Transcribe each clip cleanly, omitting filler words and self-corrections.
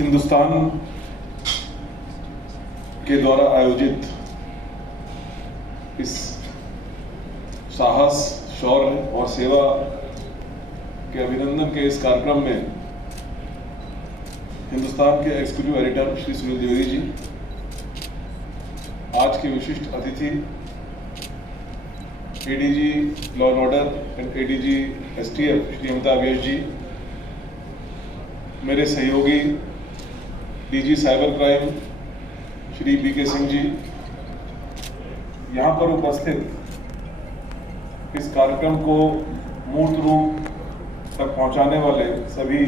हिंदुस्तान के द्वारा आयोजित इस साहस, शौर्य और सेवा के अभिनंदन के इस कार्यक्रम में हिंदुस्तान के एग्जीक्यूटिव एडिटर श्री सुनील द्विवेदी जी, आज के विशिष्ट अतिथि ADG law and order and ADG STF Shri Amitabh Yash ji, मेरे सहयोगी DG cyber crime Shri BK Singh ji, यहाँ पर उपस्थित इस कार्यक्रम को मूर्त रूप तक पहुंचाने वाले सभी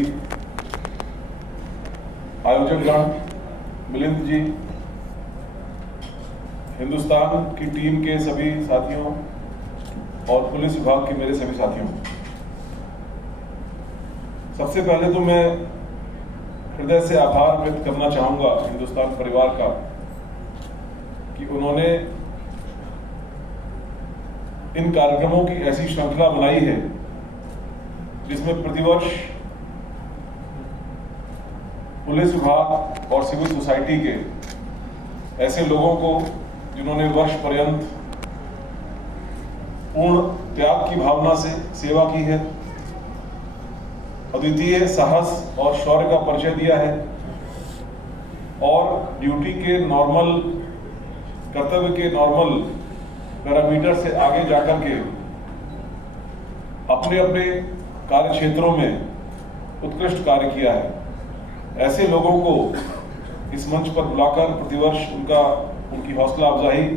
आयोजकगण, मिलिंद जी, हिंदुस्तान की टीम के सभी साथियों और पुलिस विभाग के मेरे सभी साथियों, सबसे पहले तो मैं हृदय से आभार व्यक्त करना चाहूंगा हिंदुस्तान परिवार का कि उन्होंने इन कार्यक्रमों की ऐसी श्रृंखला बनाई है जिसमें प्रतिवर्ष पुलिस विभाग और सिविल सोसाइटी के ऐसे लोगों को जिन्होंने वर्ष पर्यंत पूर्ण त्याग की भावना से सेवा की है, अद्वितीय साहस और शौर्य का परिचय दिया है और ड्यूटी के नॉर्मल, कर्तव्य के नॉर्मल पैरामीटर से आगे जाकर के अपने अपने कार्य क्षेत्रों में उत्कृष्ट कार्य किया है। ऐसे लोगों को इस मंच पर बुलाकर प्रतिवर्ष उनकी हौसला अफजाई,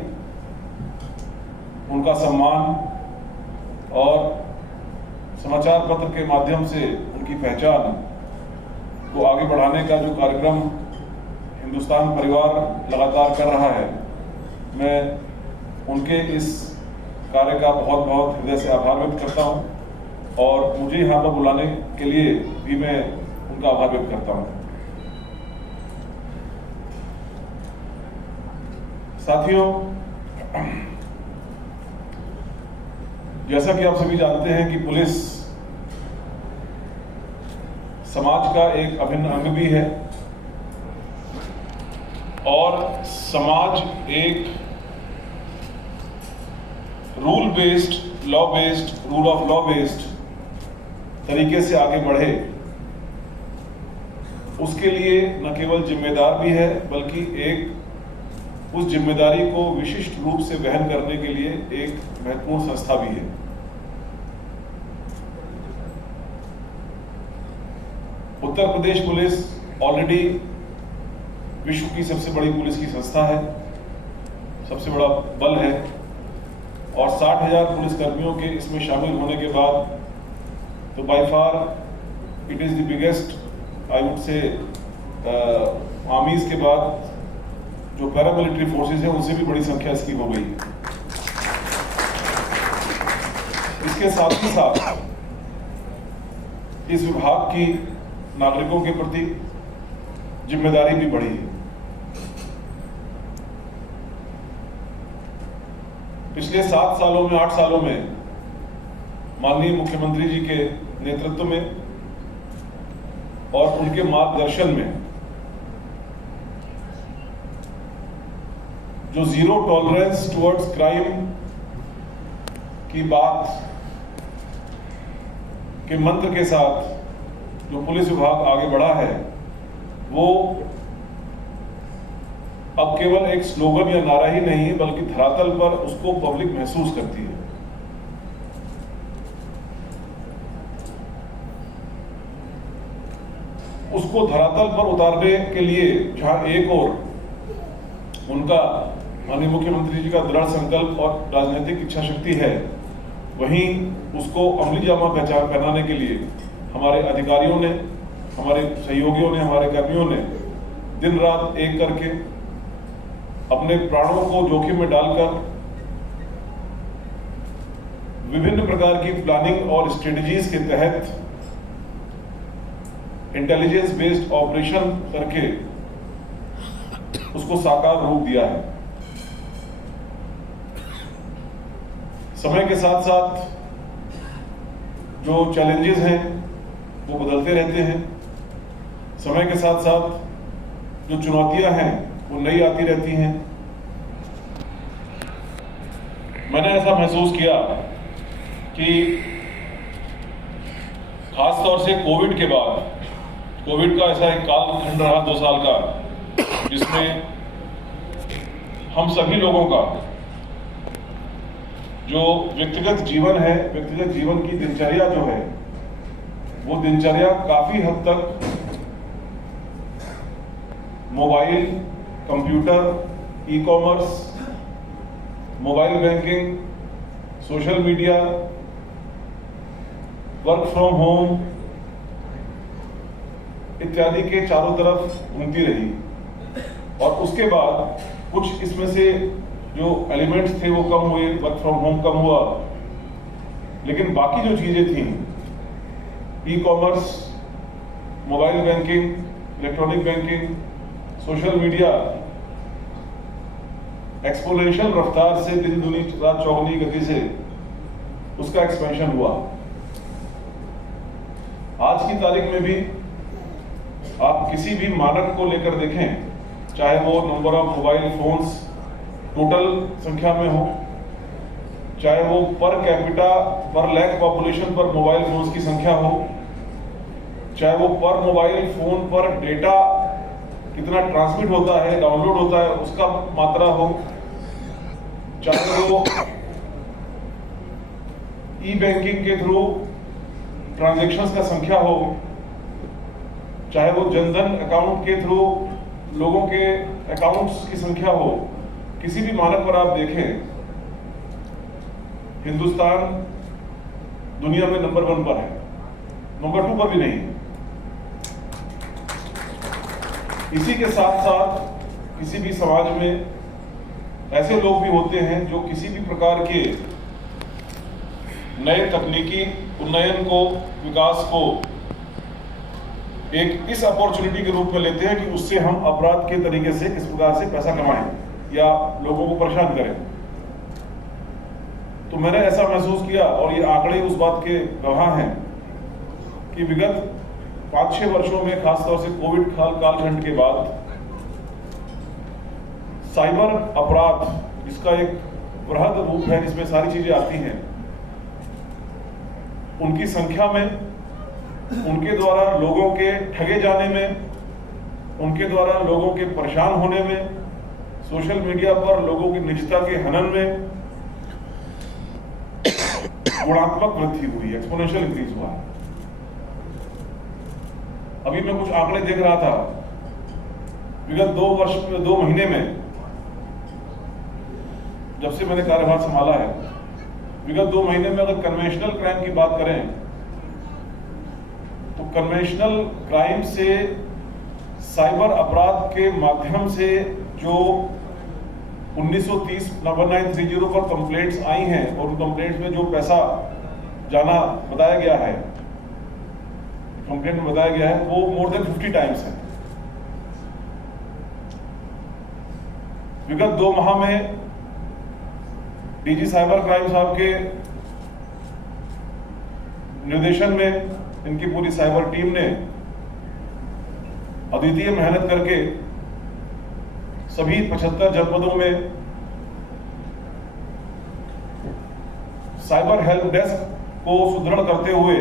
उनका सम्मान और समाचार पत्र के माध्यम से उनकी पहचान को आगे बढ़ाने का जो कार्यक्रम हिंदुस्तान परिवार लगातार कर रहा है, मैं उनके इस कार्य का बहुत बहुत हृदय से आभार व्यक्त करता हूं और मुझे यहाँ पर बुलाने के लिए भी मैं उनका आभार व्यक्त करता हूं। साथियों, जैसा कि आप सभी जानते हैं कि पुलिस समाज का एक अभिन्न अंग भी है और समाज एक rule based, law based, rule of law based तरीके से आगे बढ़े, उसके लिए न केवल जिम्मेदार भी है बल्कि एक उस जिम्मेदारी को विशिष्ट रूप से वहन करने के लिए एक महत्वपूर्ण संस्था भी है। उत्तर प्रदेश पुलिस ऑलरेडी विश्व की सबसे बड़ी पुलिस की संस्था है, सबसे बड़ा बल है और 60,000 पुलिसकर्मियों के इसमें शामिल होने के बाद तो by far it is the biggest, I would say, आर्मीज के बाद जो पैरामिलिट्री फोर्सेस हैं उनसे भी बड़ी संख्या इसकी हो गई है। इसके साथ ही साथ इस विभाग की नागरिकों के प्रति जिम्मेदारी भी बढ़ी है। पिछले 7 सालों में, 8 सालों में माननीय मुख्यमंत्री जी के नेतृत्व में और उनके मार्गदर्शन में जो जीरो टॉलरेंस टुवर्ड्स क्राइम की बात के मंत्र के साथ जो पुलिस विभाग आगे बढ़ा है, वो अब केवल एक स्लोगन या नारा ही नहीं है बल्कि धरातल पर उसको पब्लिक महसूस करती है। उसको धरातल पर उतारने के लिए जहां एक और उनका माननीय मुख्यमंत्री जी का दृढ़ संकल्प और राजनीतिक इच्छा शक्ति है, वहीं उसको अमली जामा पहनाने के लिए हमारे अधिकारियों ने, हमारे सहयोगियों ने, हमारे कर्मियों ने दिन रात एक करके अपने प्राणों को जोखिम में डालकर विभिन्न प्रकार की प्लानिंग और स्ट्रेटजीज के तहत इंटेलिजेंस बेस्ड ऑपरेशन करके उसको साकार रूप दिया है। समय के साथ साथ जो चैलेंजेस हैं वो बदलते रहते हैं। समय के साथ साथ जो चुनौतियां हैं वो नई आती रहती हैं। मैंने ऐसा महसूस किया कि खास तौर से कोविड के बाद, कोविड का ऐसा एक कालखंड रहा 2 साल का, जिसमें हम सभी लोगों का जो व्यक्तिगत जीवन है, व्यक्तिगत जीवन की दिनचर्या जो है, वो दिनचर्या काफी हद तक mobile, computer, e-commerce, mobile banking, social media, work from home इत्यादि के चारों तरफ घूमती रही। और उसके बाद कुछ इसमें से जो एलिमेंट्स थे वो कम हुए, वर्क फ्रॉम होम कम हुआ, लेकिन बाकी जो चीजें थीं, e-commerce, mobile banking, electronic banking, social media, exponential रफ्तार से दिन दुनी रात चौगुनी गति से उसका एक्सपेंशन हुआ। आज की तारीख में भी आप किसी भी मानक को लेकर देखें, चाहे वो number of mobile phones total संख्या में हो, चाहे वो पर कैपिटा पर लैख पॉपुलेशन पर मोबाइल फोन्स की संख्या हो, चाहे वो पर मोबाइल फोन पर डेटा कितना ट्रांसमिट होता है, डाउनलोड होता है, उसका मात्रा हो, चाहे वो ई बैंकिंग के थ्रू ट्रांजैक्शंस का संख्या हो, चाहे वो जनधन अकाउंट के थ्रू लोगों के अकाउंट्स की संख्या हो, किसी भी मानक पर आप देखें, हिंदुस्तान दुनिया में नंबर 1 पर है, नंबर 2 पर भी नहीं। इसी के साथ साथ किसी भी समाज में ऐसे लोग भी होते हैं जो किसी भी प्रकार के नए तकनीकी उन्नयन को, विकास को एक इस अपॉर्चुनिटी के रूप में लेते हैं कि उससे हम अपराध के तरीके से किस प्रकार से पैसा कमाएं या लोगों को परेशान करें। तो मैंने ऐसा महसूस किया, और ये आंकड़े उस बात के गवाह हैं, कि विगत 5-6 वर्षों में, खासतौर से कोविड कालखंड के बाद, साइबर अपराध, जिसका एक वृहद रूप है जिसमें सारी चीजें आती हैं, उनकी संख्या में, उनके द्वारा लोगों के ठगे जाने में, उनके द्वारा लोगों के परेशान होने में, सोशल मीडिया पर लोगों की निजता के हनन में गुणात्मक वृद्धि हुई, एक्सपोनेंशियल इंक्रीज हुआ। अभी मैं कुछ आंकड़े देख रहा था, विगत 2 महीने में, जब से मैंने कार्यभार संभाला है, विगत 2 महीने में अगर कन्वेंशनल क्राइम की बात करें तो कन्वेंशनल क्राइम से साइबर अपराध के माध्यम से जो 1930 नंबर 930 पर कंप्लेंट्स आई हैं, और उन कंप्लेंट्स में जो पैसा जाना बताया गया है, कंप्लेंट में बताया गया है, वो मोर देन 50 टाइम्स है। विगत 2 माह में डीजी साइबर क्राइम साहब के निर्देशन में इनकी पूरी साइबर टीम ने अद्वितीय मेहनत करके सभी 75 जनपदों में साइबर हेल्प डेस्क को सुदृढ़ करते हुए,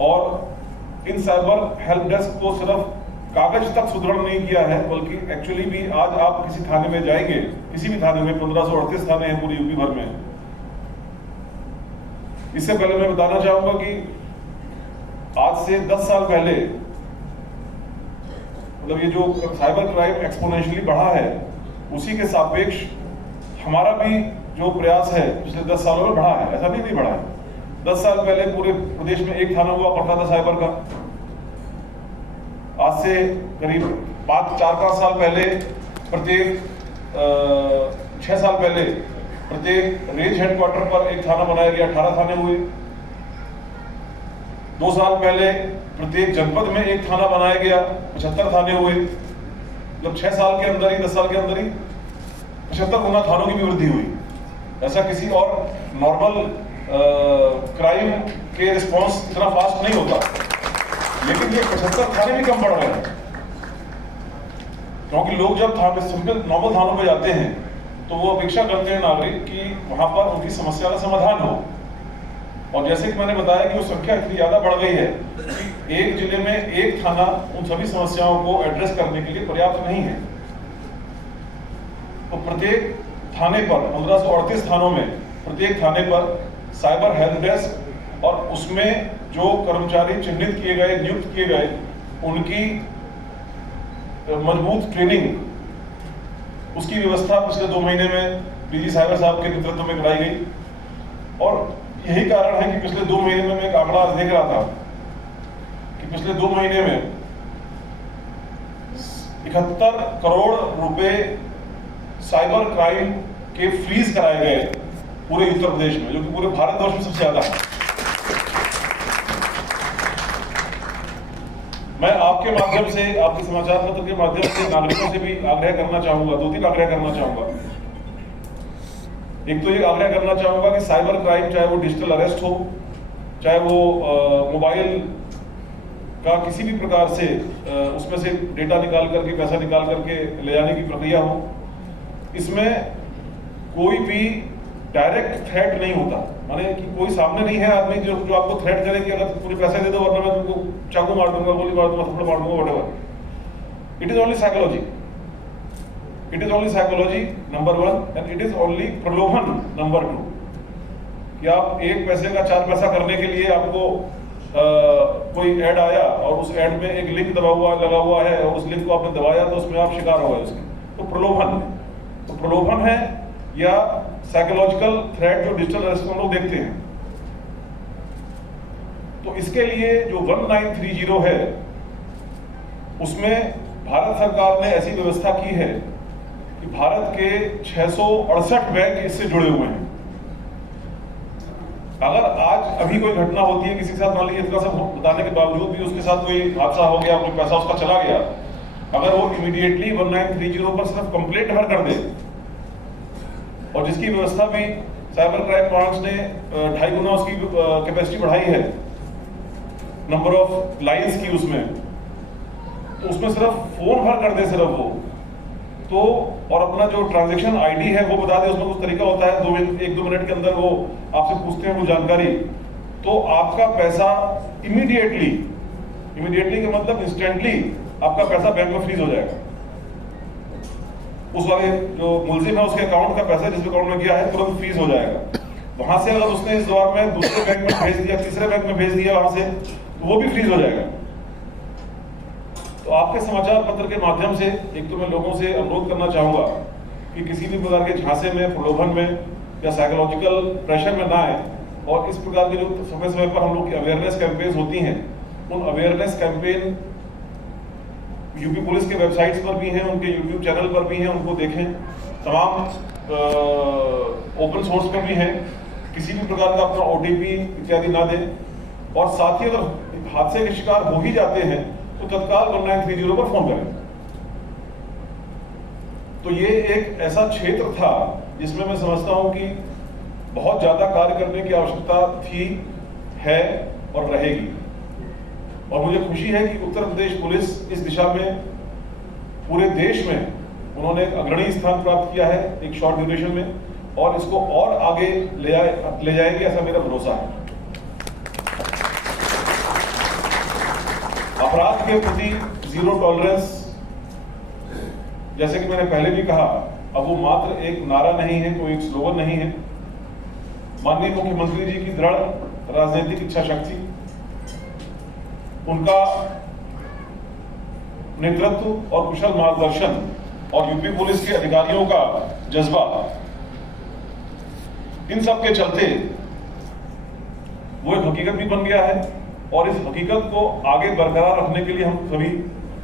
और इन साइबर हेल्प डेस्क को सिर्फ कागज तक सुदृढ़ नहीं किया है, बल्कि एक्चुअली भी आज आप किसी थाने में जाएंगे, किसी भी थाने में, 1538 थाने हैं पूरी यूपी भर में। इससे पहले मैं बताना चाहूंगा कि आज से 10 साल पहले, मतलब ये जो साइबर क्राइम एक्सपोनेंशियली बढ़ा है, उसी के सापेक्ष हमारा भी जो प्रयास है पिछले 10 सालों में बढ़ा है। ऐसा नहीं बढ़ा है। 10 साल पहले पूरे प्रदेश में एक थाना हुआ करता था साइबर का। आज से करीब 4-5 साल पहले, प्रत्येक 6 साल पहले प्रत्येक रेंज हेडक्वार्टर पर एक थाना बनाया गया, 18 थाने हुए। 2 साल पहले प्रत्येक जनपद में एक थाना बनाया गया, 75 थाने हुए। मतलब 6 साल के अंदर ही, 10 साल के अंदर ही 75 गुना थानों की भी वृद्धि हुई। ऐसा किसी और नॉर्मल क्राइम के रिस्पॉन्स इतना फास्ट नहीं होता, लेकिन ये 75 थाने भी कम बढ़ रहे हैं। क्योंकि लोग जब सिंपल नॉर्मल थानों पर जाते हैं तो वो अपेक्षा करते हैं नागरिक कि वहां पर उनकी समस्या का समाधान हो। और जैसे कि मैंने बताया कि वो संख्या इतनी ज्यादा बढ़ गई है कि एक जिले में एक थाना उन सभी समस्याओं को एड्रेस करने के लिए पर्याप्त नहीं है। तो प्रत्येक थाने पर 1538 थानों में प्रत्येक थाने पर साइबर हेल्प डेस्क और उसमें जो कर्मचारी चिन्हित किए गए, नियुक्त किए गए, उनकी मजबूत ट्रेनिंग, उसकी व्यवस्था पिछले 2 महीने में डीजी साइबर साहब के नेतृत्व में कराई गई। और यही कारण है कि पिछले 2 महीने में मैं एक आंकड़ा देख रहा था कि पिछले 2 महीने में 71 करोड़ रुपए साइबर क्राइम के फ्रीज कराए गए पूरे उत्तर प्रदेश में, जो कि पूरे भारतवर्ष में सबसे ज्यादा है। मैं आपके माध्यम से, आपके समाचार पत्र के माध्यम से नागरिकों से भी आग्रह करना चाहूंगा, 2-3 आग्रह करना चाहूंगा। एक तो ये आग्रह करना चाहूंगा कि साइबर क्राइम, चाहे वो डिजिटल अरेस्ट हो, चाहे वो मोबाइल का किसी भी प्रकार से उसमें से डेटा निकाल करके, पैसा निकाल करके ले जाने की प्रक्रिया हो, इसमें कोई भी डायरेक्ट थ्रेट नहीं होता। माने कि कोई सामने नहीं है आदमी जो आपको थ्रेट करे कि अगर पूरे पैसे दे दो वरना मैं तुमको चाकू मार दूंगा, गोली मार दूंगा, थप्पड़ मार दूंगा, whatever. It is only psychology, it is only psychology number 1, and it is only प्रलोभन नंबर 2, कि आप 1 पैसे का 4 पैसा करने के लिए आपको कोई ऐड आया और उस ऐड में एक लिंक लगा हुआ है और उस लिंक को आपने दबाया तो उसमें आप शिकार हो गए उसके। तो प्रलोभन है या साइकोलॉजिकल थ्रेट जो डिजिटल अरेस्ट में हम लोग देखते हैं। तो इसके लिए जो 1930 है उसमें भारत सरकार ने ऐसी व्यवस्था की है कि भारत के 668 बैंक इससे जुड़े हुए हैं। अगर आज अभी कोई घटना होती है किसी के साथ, मान लीजिए इतना सब बताने के बावजूद भी उसके साथ कोई हादसा हो गया, कोई पैसा उसका चला गया, अगर वो इमीडिएटली 1930 पर सिर्फ कंप्लेंट भर कर दे, और जिसकी व्यवस्था भी साइबर क्राइम ब्रांच ने 2.5 गुना उसकी कैपेसिटी बढ़ाई है, नंबर ऑफ लाइंस की उसमें, तो उसमें सिर्फ फोन भर कर दे सिर्फ वो तो, और अपना जो ट्रांजैक्शन आईडी है वो बता दे, उसमें कुछ तरीका होता है 1-2 मिनट के अंदर वो आपसे पूछते हैं वो जानकारी, तो आपका पैसा इमीडिएटली का मतलब इंस्टेंटली आपका पैसा बैंक में फ्रीज हो जाएगा। उस वाले जो मुलजिम है उसके अकाउंट का पैसा जिस अकाउंट में गया है तुरंत फ्रीज हो जाएगा। वहां से अगर उसने इस दौर में दूसरे बैंक में भेज दिया, तीसरे बैंक में भेज दिया वहां से, तो वो भी फ्रीज हो जाएगा। तो आपके समाचार पत्र के माध्यम से एक तो मैं लोगों से अनुरोध करना चाहूंगा कि किसी भी प्रकार के झांसे में, प्रलोभन में या साइकोलॉजिकल प्रेशर में ना आए, और इस प्रकार की जो समय पर हम लोग की अवेयरनेस कैंपेन्स होती हैं, उन अवेयरनेस कैंपेन यूपी पुलिस के वेबसाइट्स पर भी हैं, उनके यूट्यूब चैनल पर भी हैं, उनको देखें। तमाम ओपन सोर्स पर भी हैं। किसी भी प्रकार का अपना OTP इत्यादि ना दें, और साथ ही अगर हादसे के शिकार हो ही जाते हैं तो तत्काल 1930 पर फोन करें। तो ये एक ऐसा क्षेत्र था जिसमें मैं समझता हूं कि बहुत ज्यादा कार्य करने की आवश्यकता थी, है और रहेगी। और मुझे खुशी है कि उत्तर प्रदेश पुलिस इस दिशा में पूरे देश में उन्होंने एक अग्रणी स्थान प्राप्त किया है एक शॉर्ट ड्यूरेशन में, और इसको और आगे ले जाएंगे ऐसा मेरा भरोसा है। अपराध के प्रति जीरो टॉलरेंस, जैसे कि मैंने पहले भी कहा, अब वो मात्र एक नारा नहीं है, कोई एक स्लोगन नहीं है। माननीय मुख्यमंत्री जी की दृढ़ राजनीतिक इच्छा शक्ति, उनका नेतृत्व और कुशल मार्गदर्शन, और यूपी पुलिस के अधिकारियों का जज्बा, इन सब के चलते वो एक हकीकत भी बन गया है, और इस हकीकत को आगे बरकरार रखने के लिए हम सभी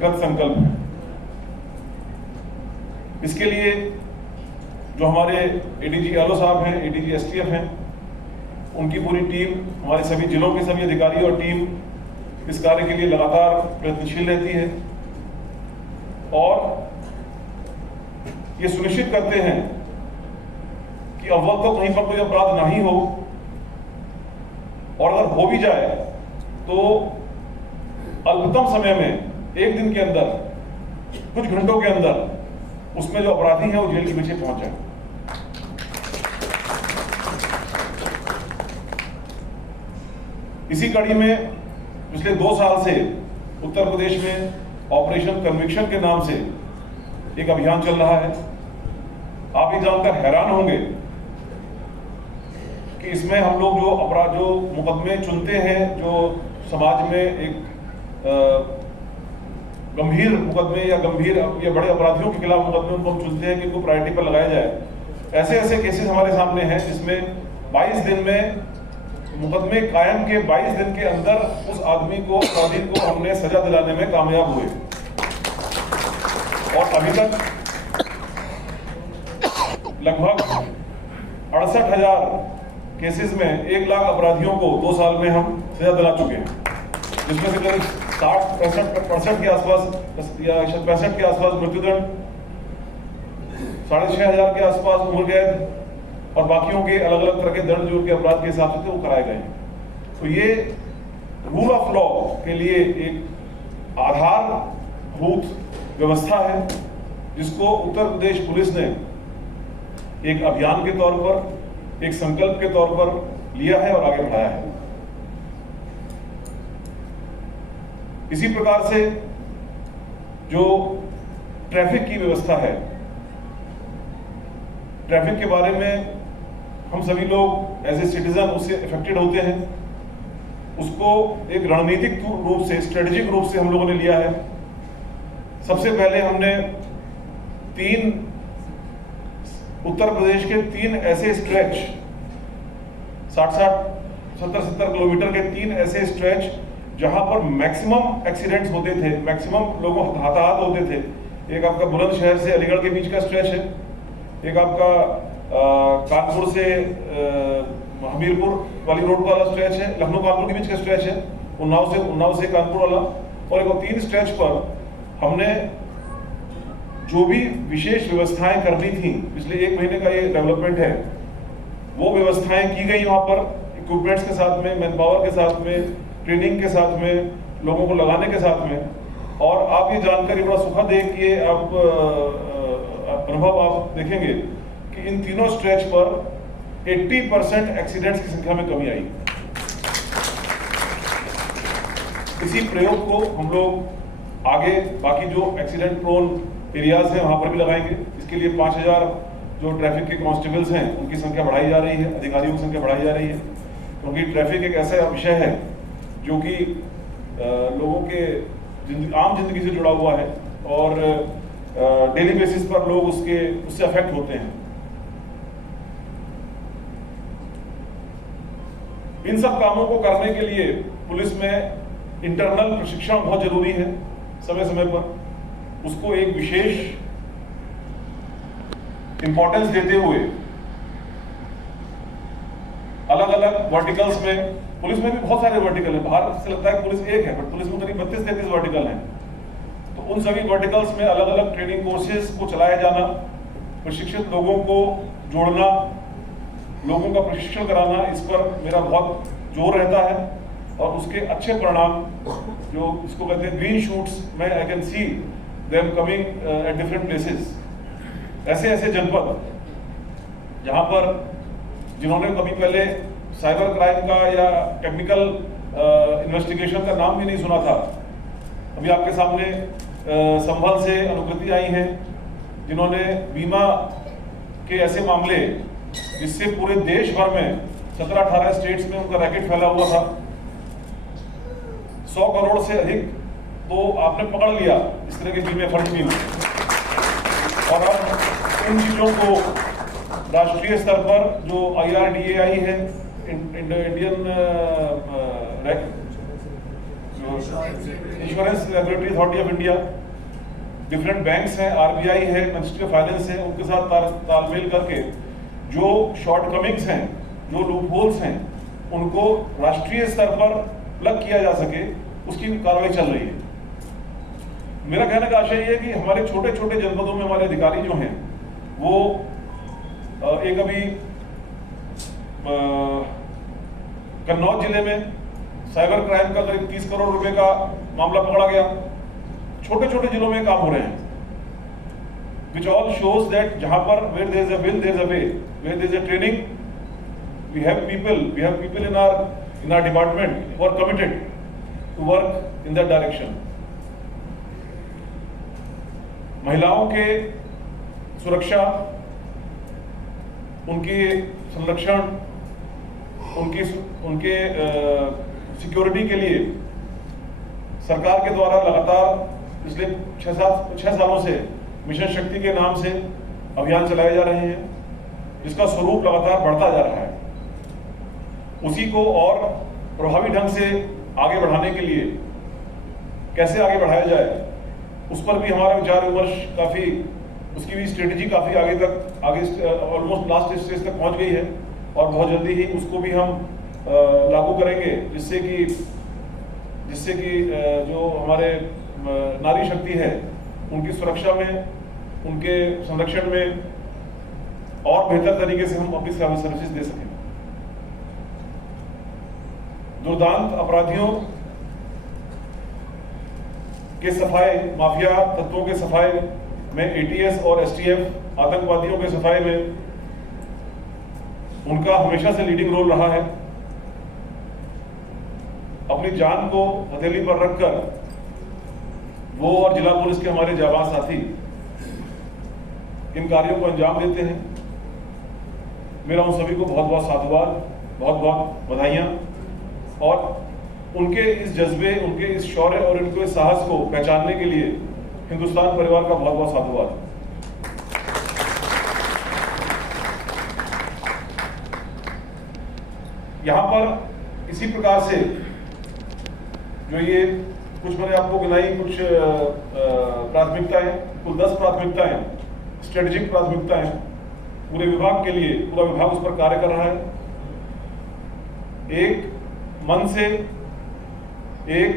कृत संकल्प हैं। इसके लिए जो हमारे ADG यादव साहब हैं, ADG STF हैं, उनकी पूरी टीम, हमारे सभी जिलों के सभी अधिकारी और टीम इस कार्य के लिए लगातार प्रयत्नशील रहती है, और ये सुनिश्चित करते हैं कि अव्वल तो कहीं पर कोई अपराध ना ही हो, और अगर हो भी जाए तो अल्पतम समय में, एक दिन के अंदर कुछ घंटों के अंदर उसमें जो अपराधी हैं वो जेल के पीछे पहुंच जाए। इसी कड़ी में पिछले 2 साल से उत्तर प्रदेश में ऑपरेशन कन्विक्शन के नाम से एक अभियान चल रहा है। आप ये जानकर हैरान होंगे कि इसमें हम लोग जो मुकदमे चुनते हैं, जो समाज में एक गंभीर मुकदमे या बड़े अपराधियों के खिलाफ मुकदमे उनको हम चुनते हैं कि उनको प्रायोरिटी पर लगाया जाए। ऐसे ऐसे केसेस हमारे सामने हैं जिसमें 22 दिन में मुकदमे कायम के 22 दिन के अंदर उस आदमी को, अपराधी को हमने सजा दिलाने में कामयाब हुए। और अभी तक लगभग 68,000 केसेस में 1 लाख अपराधियों को 2 साल में हम सजा दिला चुके हैं, जिसमें से करीब 60-65% के आसपास या 65 के आसपास मृत्युदंड, 6,500 के आसपास उम्र कैद और बाकियों के अलग अलग तरह के दंड जो उनके अपराध के हिसाब से थे वो कराए गए। तो ये रूल ऑफ लॉ के लिए एक आधारभूत व्यवस्था है जिसको उत्तर प्रदेश पुलिस ने एक अभियान के तौर पर, एक संकल्प के तौर पर लिया है और आगे बढ़ाया है। इसी प्रकार से जो ट्रैफिक की व्यवस्था है, ट्रैफिक के बारे में हम सभी लोग एज ए सिटीजन उससे अफेक्टेड होते हैं। उसको एक रणनीतिक रूप से, स्ट्रेटेजिक रूप से हम लोगों ने लिया है। सबसे पहले हमने उत्तर प्रदेश के 3 ऐसे स्ट्रेच, 60-70 किलोमीटर के 3 ऐसे स्ट्रेच जहां पर मैक्सिमम एक्सीडेंट्स होते थे, मैक्सिमम लोगों हताहत होते थे। एक आपका बुलंदशहर से अलीगढ़ के बीच का स्ट्रेच है, एक आपका कानपुर से हमीरपुर वाली रोड वाला स्ट्रेच है, लखनऊ कानपुर के बीच का स्ट्रेच है, उन्नाव से कानपुर वाला, और एक 3 स्ट्रेच पर हमने जो भी विशेष व्यवस्थाएं करनी थी, पिछले 1 महीने का ये डेवलपमेंट है, वो व्यवस्थाएं की गई वहां पर इक्विपमेंट्स के साथ में, मैन पावर के साथ में, ट्रेनिंग के साथ में, लोगों को लगाने के साथ में। और आप ये जानकर बड़ा सुखद है कि आप अनुभव आप देखेंगे कि इन तीनों स्ट्रेच पर 80% एक्सीडेंट्स की संख्या में कमी आई। इसी प्रयोग को हम लोग आगे बाकी जो एक्सीडेंट प्रोन एरियाज हैं वहां पर भी लगाएंगे। इसके लिए 5,000 जो ट्रैफिक के कांस्टेबल्स हैं उनकी संख्या बढ़ाई जा रही है, अधिकारियों की संख्या बढ़ाई जा रही है, क्योंकि ट्रैफिक एक ऐसा विषय है जो कि लोगों के आम जिंदगी से जुड़ा हुआ है और डेली बेसिस पर लोग उससे अफेक्ट होते हैं। इन सब कामों को करने के लिए पुलिस में इंटरनल प्रशिक्षण बहुत जरूरी है। समय समय पर उसको एक विशेष इंपॉर्टेंस देते हुए अलग अलग वर्टिकल्स में, पुलिस में भी बहुत सारे वर्टिकल हैं, बाहर से लगता है पुलिस एक है, बट पुलिस में करीब 32-33 वर्टिकल हैं। तो उन सभी वर्टिकल्स में अलग अलग ट्रेनिंग कोर्सेज को चलाया जाना, प्रशिक्षित लोगों को जोड़ना, लोगों का प्रशिक्षण कराना, इस पर मेरा बहुत जोर रहता है। और उसके अच्छे परिणाम जो इसको कहते हैं ग्रीन शूट्स, मैं I can see them coming at different places. ऐसे ऐसे जनपद जहां पर जिन्होंने कभी पहले साइबर क्राइम का या टेक्निकल इन्वेस्टिगेशन का नाम भी नहीं सुना था, अभी आपके सामने संभल से अनुकृति आई हैं जिन्होंने बीमा के ऐसे मामले जिससे पूरे देश भर में 17-18 स्टेट्स में उनका रैकेट फैला हुआ था, 100 करोड़ से अधिक तो आपने पकड़ लिया इस तरह के बीमे फर्ज भी हुए। और अब इन चीजों को राष्ट्रीय स्तर पर जो IRDAI है, Indian insurance regulatory authority of India, different banks हैं, RBI है, मिनिस्ट्री ऑफ फाइनेंस है, उनके साथ तालमेल करके जो शॉर्टकमिंग्स हैं, जो लूपहोल्स हैं, उनको राष्ट्रीय स्तर पर प्लग किया जा सके, उसकी कार्रवाई चल रही है। मेरा कहने का आशय ये है कि हमारे छोटे छोटे जनपदों में हमारे अधिकारी जो हैं वो एक अभी कन्नौज जिले में साइबर क्राइम का करीब 30 करोड़ रुपए का मामला पकड़ा गया। छोटे छोटे जिलों में काम हो रहे हैं। which all shows that जहाँ पर where there is a will there is a way, where there is a training, we have people in our department who are committed to work in that direction. महिलाओं के सुरक्षा, उनके संरक्षण, उनके security के लिए सरकार के द्वारा लगातार पिछले 6 सालों से मिशन शक्ति के नाम से अभियान चलाए जा रहे हैं, जिसका स्वरूप लगातार बढ़ता जा रहा है। उसी को और प्रभावी ढंग से आगे बढ़ाने के लिए कैसे आगे बढ़ाया जाए, उस पर भी हमारा विचार विमर्श काफ़ी, उसकी भी स्ट्रेटेजी काफ़ी आगे ऑलमोस्ट लास्ट स्टेज तक पहुंच गई है और बहुत जल्दी ही उसको भी हम लागू करेंगे, जिससे कि जो हमारे नारी शक्ति है उनकी सुरक्षा में, उनके संरक्षण में और बेहतर तरीके से हम अपनी सर्विसेज दे सकें। दुर्दांत अपराधियों के सफाई, माफिया तत्वों के सफाई में एटीएस और एसटीएफ, आतंकवादियों के सफाई में उनका हमेशा से लीडिंग रोल रहा है। अपनी जान को हथेली पर रखकर वो और जिला पुलिस के हमारे जाबाज साथी इन कार्यों को अंजाम देते हैं। मेरा उन सभी को बहुत बहुत साधुवाद, बहुत बहुत बधाइयां, और उनके इस जज्बे, उनके इस शौर्य और उनके इस साहस को पहचानने के लिए हिंदुस्तान परिवार का बहुत बहुत साधुवाद। यहां पर इसी प्रकार से जो ये कुछ मैंने आपको गिनाई, कुछ प्राथमिकताएं, कुल 10 प्राथमिकताएं, स्ट्रेटेजिक प्राथमिकताएं पूरे विभाग के लिए, पूरा विभाग उस पर कार्य कर रहा है। एक मन से, एक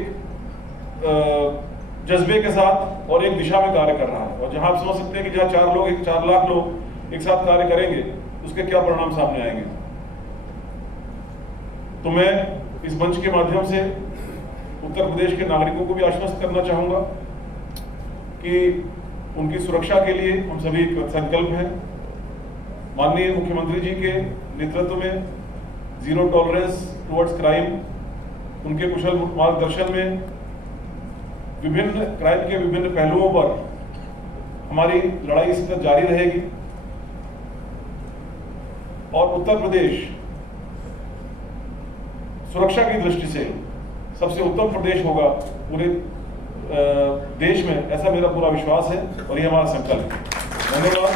जज्बे के साथ और एक दिशा में कार्य कर रहा है। और जहां आप समझ सकते हैं कि जहां 4 लाख लोग एक साथ कार्य करेंगे, उसके क्या परिणाम सामने आएंगे। तो मैं इस मंच के माध्यम से उत्तर प्रदेश के नागरिकों को भी आश्वस्त करना चाहूंगा कि उनकी सुरक्षा के लिए हम सभी संकल्प हैं। माननीय मुख्यमंत्री जी के नेतृत्व में जीरो टॉलरेंस टुवर्ड्स क्राइम, उनके कुशल मार्गदर्शन में विभिन्न क्राइम के विभिन्न पहलुओं पर हमारी लड़ाई इसी तरह जारी रहेगी और उत्तर प्रदेश सुरक्षा की दृष्टि से सबसे उत्तम प्रदेश होगा पूरे देश में, ऐसा मेरा पूरा विश्वास है और ये हमारा संकल्प है। धन्यवाद।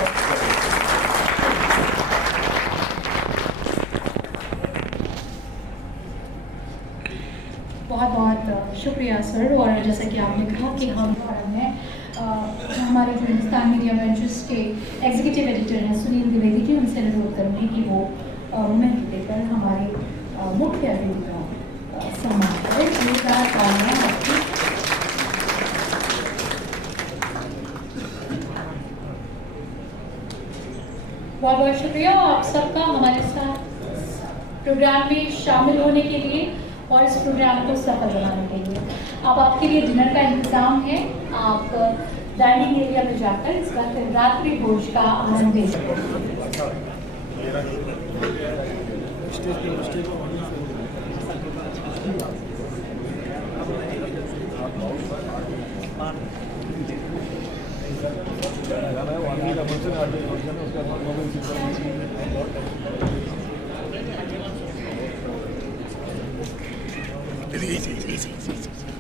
बहुत बहुत शुक्रिया सर। और जैसा कि आपने कहा कि हम हमारे जो हिंदुस्तान मीडिया वेंचर्स के एग्जीक्यूटिव एडिटर हैं सुनील द्विवेदी जी, उनसे अनुरोध करूँगी कि वो मोमेंट देकर हमारे मुख्य अतिथि का सम्मान करें। बहुत बहुत शुक्रिया आप सबका हमारे साथ प्रोग्राम में शामिल होने के लिए और इस प्रोग्राम को सफल बनाने के लिए। अब आपके लिए डिनर का इंतजाम है, आप डाइनिंग एरिया में जाकर इस वक्त रात्रि भोज का आनंद ले सकते हैं। Easy.